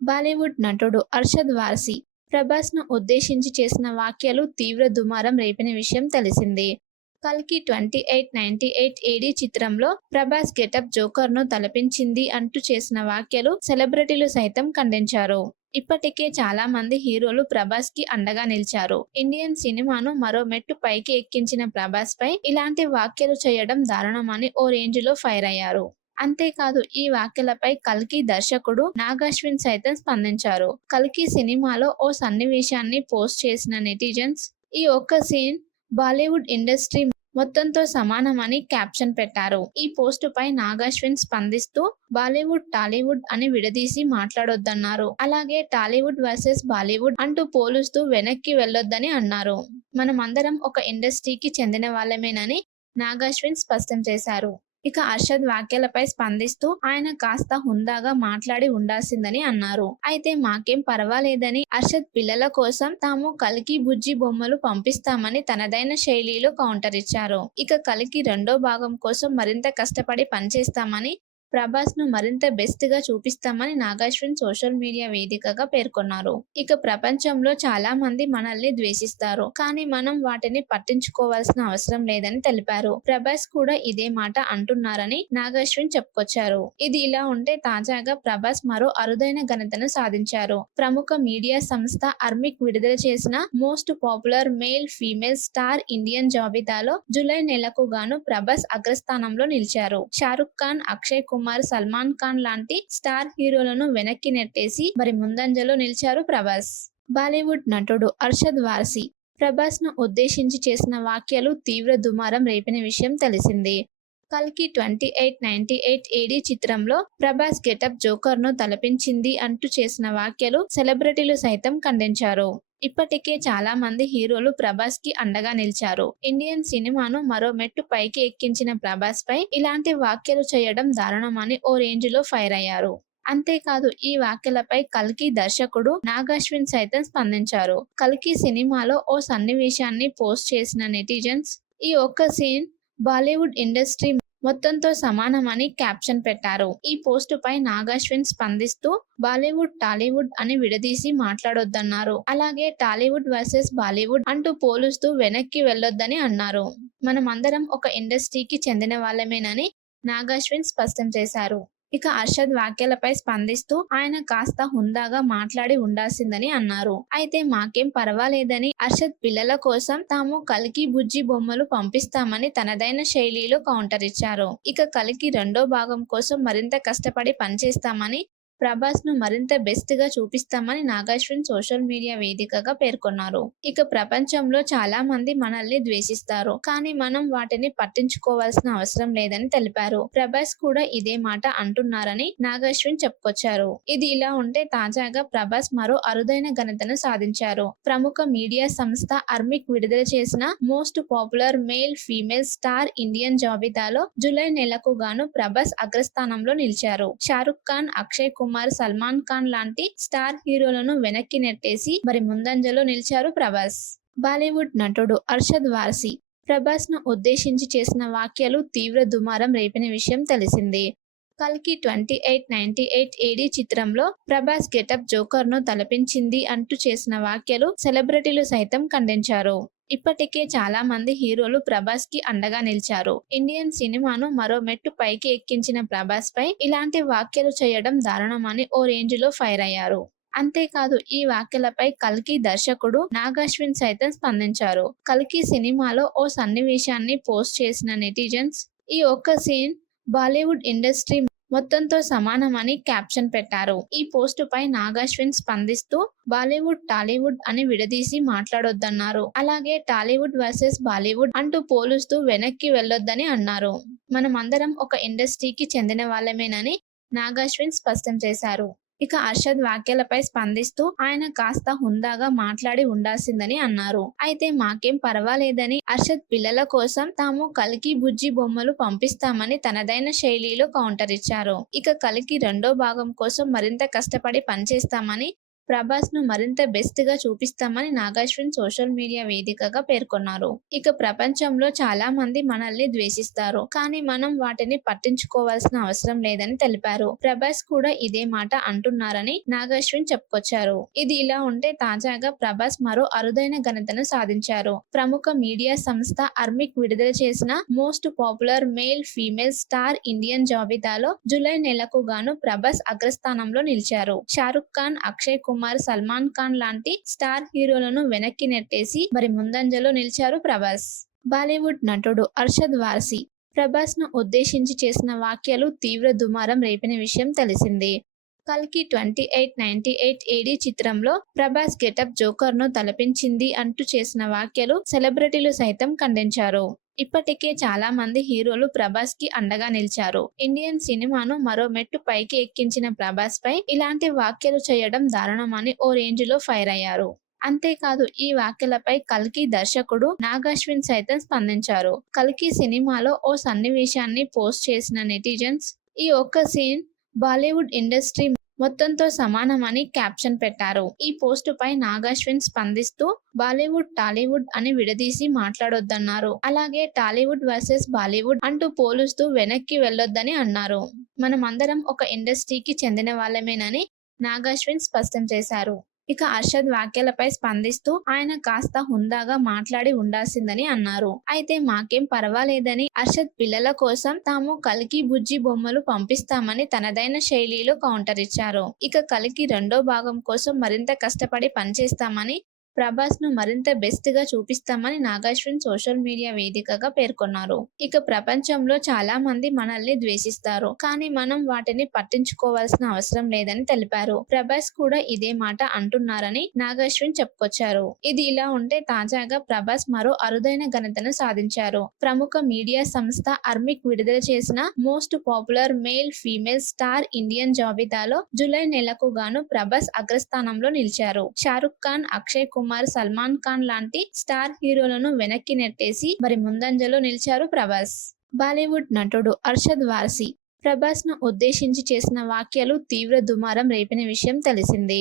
బాలీవుడ్ నటుడు అర్షద్ వార్సీ ప్రభాస్ను ఉద్దేశించి చేసిన వాక్యాలు తీవ్ర దుమారం రేపిన విషయం తెలిసింది. కల్కి twenty eight ninety eight AD చిత్రంలో ప్రభాస్ గెటప్ జోకర్ను తలపించింది అంటూ చేసిన వాక్యాలు సెలబ్రిటీలు సైతం ఖండించారు. ఇప్పటికే చాలా మంది హీరోలు ప్రభాస్కి అండగా నిలిచారు. ఇండియన్ సినిమాను మరో మెట్టు పైకి ఎక్కించిన ప్రభాస్ పై ఇలాంటి వ్యాఖ్యలు చేయడం దారుణమని ఓ రేంజ్లో ఫైర్ అయ్యారు. అంతేకాదు ఈ వ్యాఖ్యలపై కల్కి దర్శకుడు నాగాశ్విన్ సైతం స్పందించారు. కల్కి సినిమాలో ఓ సన్నివేశాన్ని పోస్ట్ చేసిన నెటిజన్స్ ఈ ఒక్క సీన్ బాలీవుడ్ ఇండస్ట్రీ మొత్తంతో సమానమని క్యాప్షన్ పెట్టారు. ఈ పోస్టు పై నాగాశ్విన్ స్పందిస్తూ బాలీవుడ్ టాలీవుడ్ అని విడదీసి మాట్లాడొద్దన్నారు. అలాగే టాలీవుడ్ వర్సెస్ బాలీవుడ్ అంటూ పోలుస్తూ వెనక్కి వెళ్ళొద్దని అన్నారు. మనమందరం ఒక ఇండస్ట్రీకి చెందిన వాళ్ళమేనని నాగాశ్విన్ స్పష్టం చేశారు. ఇక అర్షద్ వ్యాఖ్యలపై స్పందిస్తూ ఆయన కాస్త హుందాగా మాట్లాడి ఉండాల్సిందని అన్నారు. అయితే మాకేం పర్వాలేదని అర్షద్ పిల్లల కోసం తాము కలికి బుజ్జి బొమ్మలు పంపిస్తామని తనదైన శైలిలో కౌంటర్ ఇచ్చారు. ఇక కలికి రెండో భాగం కోసం మరింత కష్టపడి పనిచేస్తామని ప్రభాస్ను మరింత బెస్ట్గా చూపిస్తామని నాగాశ్విన్ సోషల్ మీడియా వేదికగా పేర్కొన్నారు. ఇక ప్రపంచంలో చాలా మంది మనల్ని ద్వేషిస్తారు. కానీ మనం వాటిని పట్టించుకోవాల్సిన అవసరం లేదని తెలిపారు. ప్రభాస్ కూడా ఇదే మాట అంటున్నారని నాగాశ్విన్ చెప్పుకొచ్చారు. ఇది ఇలా ఉంటే తాజాగా ప్రభాస్ మరో అరుదైన ఘనతను సాధించారు. ప్రముఖ మీడియా సంస్థ అర్మిక్ విడుదల చేసిన most popular male female star Indian జాబితాలో జూలై నెలకు గాను ప్రభాస్ అగ్రస్థానంలో నిలిచారు. షారుఖ్ ఖాన్ అక్షయ్ కుమార్ కుమార్ సల్మాన్ ఖాన్ లాంటి స్టార్ హీరోలను వెనక్కి నెట్టేసి మరి ముందంజలో నిలిచారు ప్రభాస్. బాలీవుడ్ నటుడు అర్షద్ వార్సీ ప్రభాస్ను ఉద్దేశించి చేసిన వాక్యాలు తీవ్ర దుమారం రేపిన విషయం తెలిసింది. కల్కి twenty eight ninety eight AD చిత్రంలో ప్రభాస్ గెటప్ జోకర్ను తలపించింది అంటూ చేసిన వ్యాఖ్యలు సెలబ్రిటీలు సైతం ఖండించారు. ఇప్పటికే చాలా మంది హీరోలు ప్రభాస్కి అండగా నిలిచారు. ఇండియన్ సినిమాను మరో మెట్టు పైకి ఎక్కించిన ప్రభాస్ పై ఇలాంటి వ్యాఖ్యలు చేయడం దారుణమని ఓ రేంజ్లో ఫైర్ అయ్యారు. అంతేకాదు ఈ వ్యాఖ్యలపై కల్కి దర్శకుడు నాగాశ్విన్ సైతం స్పందించారు. కల్కి సినిమాలో ఓ సన్నివేశాన్ని పోస్ట్ చేసిన నెటిజన్స్ ఈ ఒక్క సీన్ బాలీవుడ్ ఇండస్ట్రీ మొత్తంతో సమానమని క్యాప్షన్ పెట్టారు. ఈ పోస్ట్ పై నాగాశ్విన్ స్పందిస్తూ బాలీవుడ్ టాలీవుడ్ అని విడదీసి మాట్లాడొద్దన్నారు. అలాగే టాలీవుడ్ వర్సెస్ బాలీవుడ్ అంటూ పోలుస్తూ వెనక్కి వెళ్ళొద్దని అన్నారు. మనమందరం ఒక ఇండస్ట్రీకి చెందిన వాళ్ళమేనని నాగాశ్విన్ స్పష్టం చేశారు. ఇక అర్షద్ వ్యాఖ్యలపై స్పందిస్తూ ఆయన కాస్త హుందాగా మాట్లాడి ఉండాల్సిందని అన్నారు. అయితే మాకేం పర్వాలేదని అర్షద్ పిల్లల కోసం తాము కలికి బుజ్జి బొమ్మలు పంపిస్తామని తనదైన శైలిలో కౌంటర్ ఇచ్చారు. ఇక కలికి రెండో భాగం కోసం మరింత కష్టపడి పనిచేస్తామని ప్రభాస్ను మరింత బెస్ట్గా చూపిస్తామని నాగాశ్విన్ సోషల్ మీడియా వేదికగా పేర్కొన్నారు. ఇక ప్రపంచంలో చాలా మంది మనల్ని ద్వేషిస్తారు. కానీ మనం వాటిని పట్టించుకోవాల్సిన అవసరం లేదని తెలిపారు. ప్రభాస్ కూడా ఇదే మాట అంటున్నారని నాగాశ్విన్ చెప్పుకొచ్చారు. ఇది ఇలా ఉంటే తాజాగా ప్రభాస్ మరో అరుదైన ఘనతను సాధించారు. ప్రముఖ మీడియా సంస్థ అర్మిక్ విడుదల చేసిన most popular male female star Indian జాబితాలో జూలై నెలకు గాను ప్రభాస్ అగ్రస్థానంలో నిలిచారు. షారుఖ్ ఖాన్ అక్షయ్ కుమార్ కుమార్ సల్మాన్ ఖాన్ లాంటి స్టార్ హీరోలను వెనక్కి నెట్టేసి మరి ముందంజలో నిలిచారు ప్రభాస్. బాలీవుడ్ నటుడు అర్షద్ వార్సీ ప్రభాస్ను ఉద్దేశించి చేసిన వాక్యాలు తీవ్ర దుమారం రేపిన విషయం తెలిసిందే. కల్కి twenty eight ninety eight AD చిత్రంలో ప్రభాస్ గెటప్ జోకర్ను తలపించింది అంటూ చేసిన వ్యాఖ్యలు సెలబ్రిటీలు సైతం ఖండించారు. ఇప్పటికే చాలా మంది హీరోలు ప్రభాస్కి అండగా నిలిచారు. ఇండియన్ సినిమాను మరో మెట్టు పైకి ఎక్కించిన ప్రభాస్ పై ఇలాంటి వ్యాఖ్యలు చేయడం దారుణమని ఓ రేంజ్లో ఫైర్ అయ్యారు. అంతేకాదు ఈ వ్యాఖ్యలపై కల్కి దర్శకుడు నాగాశ్విన్ సైతం స్పందించారు. కల్కి సినిమాలో ఓ సన్నివేశాన్ని పోస్ట్ చేసిన నెటిజన్స్ ఈ ఒక్క సీన్ బాలీవుడ్ ఇండస్ట్రీ మొత్తంతో సమానమని క్యాప్షన్ పెట్టారు. ఈ పోస్ట్ పై నాగాశ్విన్ స్పందిస్తూ బాలీవుడ్ టాలీవుడ్ అని విడదీసి మాట్లాడొద్దన్నారు. అలాగే టాలీవుడ్ వర్సెస్ బాలీవుడ్ అంటూ పోలుస్తూ వెనక్కి వెళ్ళొద్దని అన్నారు. మనమందరం ఒక ఇండస్ట్రీకి చెందిన వాళ్ళమేనని నాగాశ్విన్ స్పష్టం చేశారు. ఇక అర్షద్ వ్యాఖ్యలపై స్పందిస్తూ ఆయన కాస్త హుందాగా మాట్లాడి ఉండాల్సిందని అన్నారు. అయితే మాకేం పర్వాలేదని అర్షద్ పిల్లల కోసం తాము కలికి బుజ్జి బొమ్మలు పంపిస్తామని తనదైన శైలిలో కౌంటర్ ఇచ్చారు. ఇక కలికి రెండో భాగం కోసం మరింత కష్టపడి పనిచేస్తామని ప్రభాస్ను మరింత బెస్ట్గా చూపిస్తామని నాగాశ్విన్ సోషల్ మీడియా వేదికగా పేర్కొన్నారు. ఇక ప్రపంచంలో చాలా మంది మనల్ని ద్వేషిస్తారు. కానీ మనం వాటిని పట్టించుకోవాల్సిన అవసరం లేదని తెలిపారు. ప్రభాస్ కూడా ఇదే మాట అంటున్నారని నాగాశ్విన్ చెప్పుకొచ్చారు. ఇది ఇలా ఉంటే తాజాగా ప్రభాస్ మరో అరుదైన ఘనతను సాధించారు. ప్రముఖ మీడియా సంస్థ అర్మిక్ విడుదల చేసిన most popular male female star Indian జాబితాలో జూలై నెలకు గాను ప్రభాస్ అగ్రస్థానంలో నిలిచారు. షారుఖ్ ఖాన్ అక్షయ్ కుమార్ కుమార్ సల్మాన్ ఖాన్ లాంటి స్టార్ హీరోలను వెనక్కి నెట్టేసి మరి ముందంజలో నిలిచారు ప్రభాస్. బాలీవుడ్ నటుడు అర్షద్ వార్సీ ప్రభాస్ను ఉద్దేశించి చేసిన వాక్యాలు తీవ్ర దుమారం రేపిన విషయం తెలిసిందే. కల్కి twenty eight ninety eight AD చిత్రంలో ప్రభాస్ గెటప్ జోకర్ను తలపించింది అంటూ చేసిన వ్యాఖ్యలు సెలబ్రిటీలు సైతం ఖండించారు. ఇప్పటికే చాలా మంది హీరోలు ప్రభాస్కి అండగా నిలిచారు. ఇండియన్ సినిమాను మరో మెట్టు పైకి ఎక్కించిన ప్రభాస్ పై ఇలాంటి వ్యాఖ్యలు చేయడం దారుణమని ఓ రేంజ్లో ఫైర్ అయ్యారు. అంతేకాదు ఈ వ్యాఖ్యలపై కల్కి దర్శకుడు నాగాశ్విన్ సైతం స్పందించారు. కల్కి సినిమాలో ఓ సన్నివేశాన్ని పోస్ట్ చేసిన నెటిజన్స్ ఈ ఒక్క సీన్ బాలీవుడ్ ఇండస్ట్రీ మొత్తంతో సమానమని క్యాప్షన్ పెట్టారు. ఈ పోస్ట్ పై నాగాశ్విన్ స్పందిస్తూ బాలీవుడ్ టాలీవుడ్ అని విడదీసి మాట్లాడొద్దన్నారు. అలాగే టాలీవుడ్ వర్సెస్ బాలీవుడ్ అంటూ పోలుస్తూ వెనక్కి వెళ్ళొద్దని అన్నారు. మనమందరం ఒక ఇండస్ట్రీకి చెందిన వాళ్ళమేనని నాగాశ్విన్ స్పష్టం చేశారు. ఇక అర్షద్ వ్యాఖ్యలపై స్పందిస్తూ ఆయన కాస్త హుందాగా మాట్లాడి ఉండాల్సిందని అన్నారు. అయితే మాకేం పర్వాలేదని అర్షద్ పిల్లల కోసం తాము కలికి బుజ్జి బొమ్మలు పంపిస్తామని తనదైన శైలిలో కౌంటర్ ఇచ్చారు. ఇక కలికి రెండో భాగం కోసం మరింత కష్టపడి పనిచేస్తామని ప్రభాస్ను మరింత బెస్ట్గా చూపిస్తామని నాగాశ్విన్ సోషల్ మీడియా వేదికగా పేర్కొన్నారు. ఇక ప్రపంచంలో చాలా మంది మనల్ని ద్వేషిస్తారు. కానీ మనం వాటిని పట్టించుకోవాల్సిన అవసరం లేదని తెలిపారు. ప్రభాస్ కూడా ఇదే మాట అంటున్నారని నాగాశ్విన్ చెప్పుకొచ్చారు. ఇది ఇలా ఉంటే తాజాగా ప్రభాస్ మరో అరుదైన ఘనతను సాధించారు. ప్రముఖ మీడియా సంస్థ అర్మిక్ విడుదల చేసిన most popular male female star Indian జాబితాలో జూలై నెలకు గాను ప్రభాస్ అగ్రస్థానంలో నిలిచారు. షారుఖ్ ఖాన్ అక్షయ్ కుమార్ కుమార్ సల్మాన్ ఖాన్ లాంటి స్టార్ హీరోలను వెనక్కి నెట్టేసి మరి ముందంజలో నిలిచారు ప్రభాస్. బాలీవుడ్ నటుడు అర్షద్ వార్సీ ప్రభాస్ను ఉద్దేశించి చేసిన వాక్యాలు తీవ్ర దుమారం రేపిన విషయం తెలిసిందే.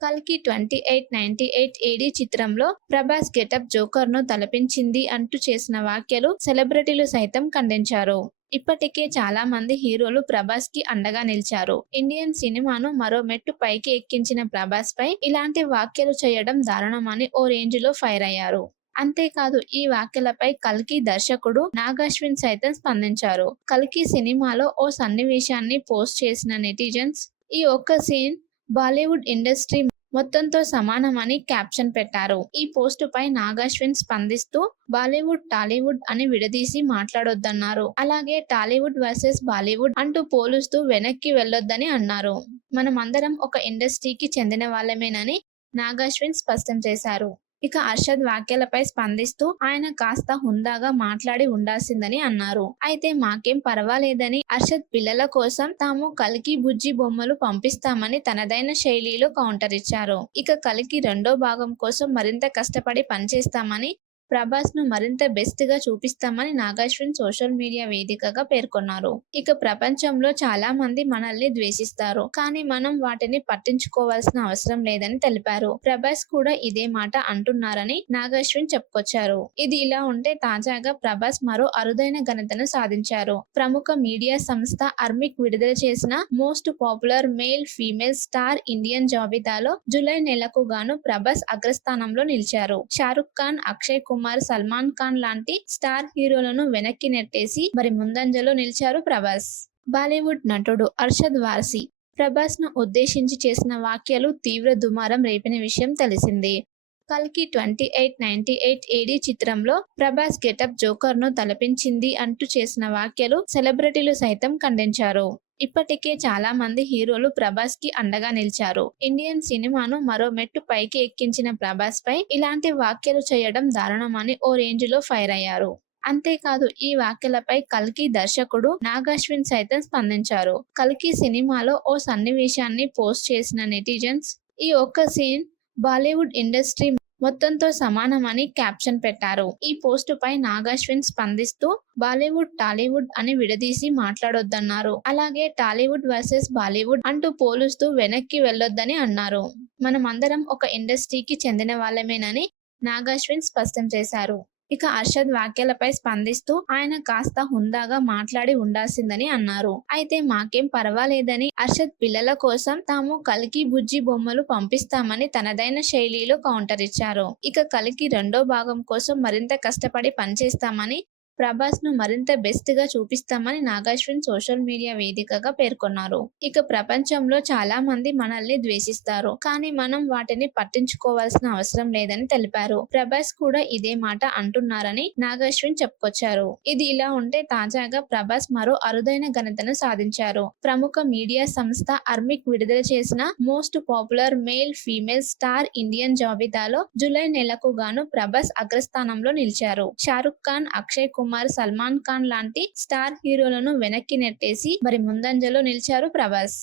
కల్కి twenty eight ninety eight AD చిత్రంలో ప్రభాస్ గెటప్ జోకర్ను తలపించింది అంటూ చేసిన వ్యాఖ్యలు సెలబ్రిటీలు సైతం ఖండించారు. ఇప్పటికే చాలా మంది హీరోలు ప్రభాస్కి అండగా నిలిచారు. ఇండియన్ సినిమాను మరో మెట్టు పైకి ఎక్కించిన ప్రభాస్ పై ఇలాంటి వ్యాఖ్యలు చేయడం దారుణమని ఓ రేంజ్లో ఫైర్ అయ్యారు. అంతేకాదు ఈ వ్యాఖ్యలపై కల్కి దర్శకుడు నాగాశ్విన్ సైతం స్పందించారు. కల్కి సినిమాలో ఓ సన్నివేశాన్ని పోస్ట్ చేసిన నెటిజన్స్ ఈ ఒక్క సీన్ బాలీవుడ్ ఇండస్ట్రీ మొత్తంతో సమానమని క్యాప్షన్ పెట్టారు. ఈ పోస్ట్ పై నాగాశ్విన్ స్పందిస్తూ బాలీవుడ్ టాలీవుడ్ అని విడదీసి మాట్లాడొద్దన్నారు. అలాగే టాలీవుడ్ వర్సెస్ బాలీవుడ్ అంటూ పోలుస్తూ వెనక్కి వెళ్ళొద్దని అన్నారు. మనమందరం ఒక ఇండస్ట్రీకి చెందిన వాళ్ళమేనని నాగాశ్విన్ స్పష్టం చేశారు. ఇక అర్షద్ వ్యాఖ్యలపై స్పందిస్తూ ఆయన కాస్త హుందాగా మాట్లాడి ఉండాల్సిందని అన్నారు. అయితే మాకేం పర్వాలేదని అర్షద్ పిల్లల కోసం తాము కలికి బుజ్జి బొమ్మలు పంపిస్తామని తనదైన శైలిలో కౌంటర్ ఇచ్చారు. ఇక కలికి రెండో భాగం కోసం మరింత కష్టపడి పనిచేస్తామని ప్రభాస్ను మరింత బెస్ట్గా చూపిస్తామని నాగాశ్విన్ సోషల్ మీడియా వేదికగా పేర్కొన్నారు. ఇక ప్రపంచంలో చాలా మంది మనల్ని ద్వేషిస్తారు. కానీ మనం వాటిని పట్టించుకోవాల్సిన అవసరం లేదని తెలిపారు. ప్రభాస్ కూడా ఇదే మాట అంటున్నారని నాగాశ్విన్ చెప్పుకొచ్చారు. ఇది ఇలా ఉంటే తాజాగా ప్రభాస్ మరో అరుదైన ఘనతను సాధించారు. ప్రముఖ మీడియా సంస్థ అర్మిక్ విడుదల చేసిన most popular male female star Indian జాబితాలో జూలై నెలకు గాను ప్రభాస్ అగ్రస్థానంలో నిలిచారు. షారుఖ్ ఖాన్ అక్షయ్ కుమార్ కుమార్ సల్మాన్ ఖాన్ లాంటి స్టార్ హీరోలను వెనక్కి నెట్టేసి మరి ముందంజలో నిలిచారు ప్రభాస్. బాలీవుడ్ నటుడు అర్షద్ వార్సీ ప్రభాస్ను ఉద్దేశించి చేసిన వాక్యాలు తీవ్ర దుమారం రేపిన విషయం తెలిసింది. కల్కి twenty eight ninety eight AD చిత్రంలో ప్రభాస్ గెటప్ జోకర్ను తలపించింది అంటూ చేసిన వ్యాఖ్యలు సెలబ్రిటీలు సైతం ఖండించారు. ఇప్పటికే చాలా మంది హీరోలు ప్రభాస్కి అండగా నిలిచారు. ఇండియన్ సినిమాను మరో మెట్టు పైకి ఎక్కించిన ప్రభాస్ పై ఇలాంటి వ్యాఖ్యలు చేయడం దారుణమని ఓ రేంజ్లో ఫైర్ అయ్యారు. అంతేకాదు ఈ వ్యాఖ్యలపై కల్కి దర్శకుడు నాగాశ్విన్ సైతం స్పందించారు. కల్కి సినిమాలో ఓ సన్నివేశాన్ని పోస్ట్ చేసిన నెటిజన్స్ ఈ ఒక్క సీన్ బాలీవుడ్ ఇండస్ట్రీ మొత్తంతో సమానమని క్యాప్షన్ పెట్టారు. ఈ పోస్ట్ పై నాగాశ్విన్ స్పందిస్తూ బాలీవుడ్ టాలీవుడ్ అని విడదీసి మాట్లాడొద్దన్నారు. అలాగే టాలీవుడ్ వర్సెస్ బాలీవుడ్ అంటూ పోలుస్తూ వెనక్కి వెళ్ళొద్దని అన్నారు. మనమందరం ఒక ఇండస్ట్రీకి చెందిన వాళ్ళమేనని నాగాశ్విన్ స్పష్టం చేశారు. ఇక అర్షద్ వ్యాఖ్యలపై స్పందిస్తూ ఆయన కాస్త హుందాగా మాట్లాడి ఉండాల్సిందని అన్నారు. అయితే మాకేం పర్వాలేదని అర్షద్ పిల్లల కోసం తాము కలికి బుజ్జి బొమ్మలు పంపిస్తామని తనదైన శైలిలో కౌంటర్ ఇచ్చారు. ఇక కలికి రెండో భాగం కోసం మరింత కష్టపడి పనిచేస్తామని ప్రభాస్ను మరింత బెస్ట్గా చూపిస్తామని నాగాశ్విన్ సోషల్ మీడియా వేదికగా పేర్కొన్నారు. ఇక ప్రపంచంలో చాలా మంది మనల్ని ద్వేషిస్తారు. కానీ మనం వాటిని పట్టించుకోవాల్సిన అవసరం లేదని తెలిపారు. ప్రభాస్ కూడా ఇదే మాట అంటున్నారని నాగాశ్విన్ చెప్పుకొచ్చారు. ఇది ఇలా ఉంటే తాజాగా ప్రభాస్ మరో అరుదైన ఘనతను సాధించారు. ప్రముఖ మీడియా సంస్థ అర్మిక్ విడుదల చేసిన most popular male female star Indian జాబితాలో జూలై నెలకు గాను ప్రభాస్ అగ్రస్థానంలో నిలిచారు. షారుఖ్ ఖాన్ అక్షయ్ కుమార్ సల్మాన్ ఖాన్ లాంటి స్టార్ హీరోలను వెనక్కి నెట్టేసి మరి ముందంజలో నిలిచారు ప్రభాస్.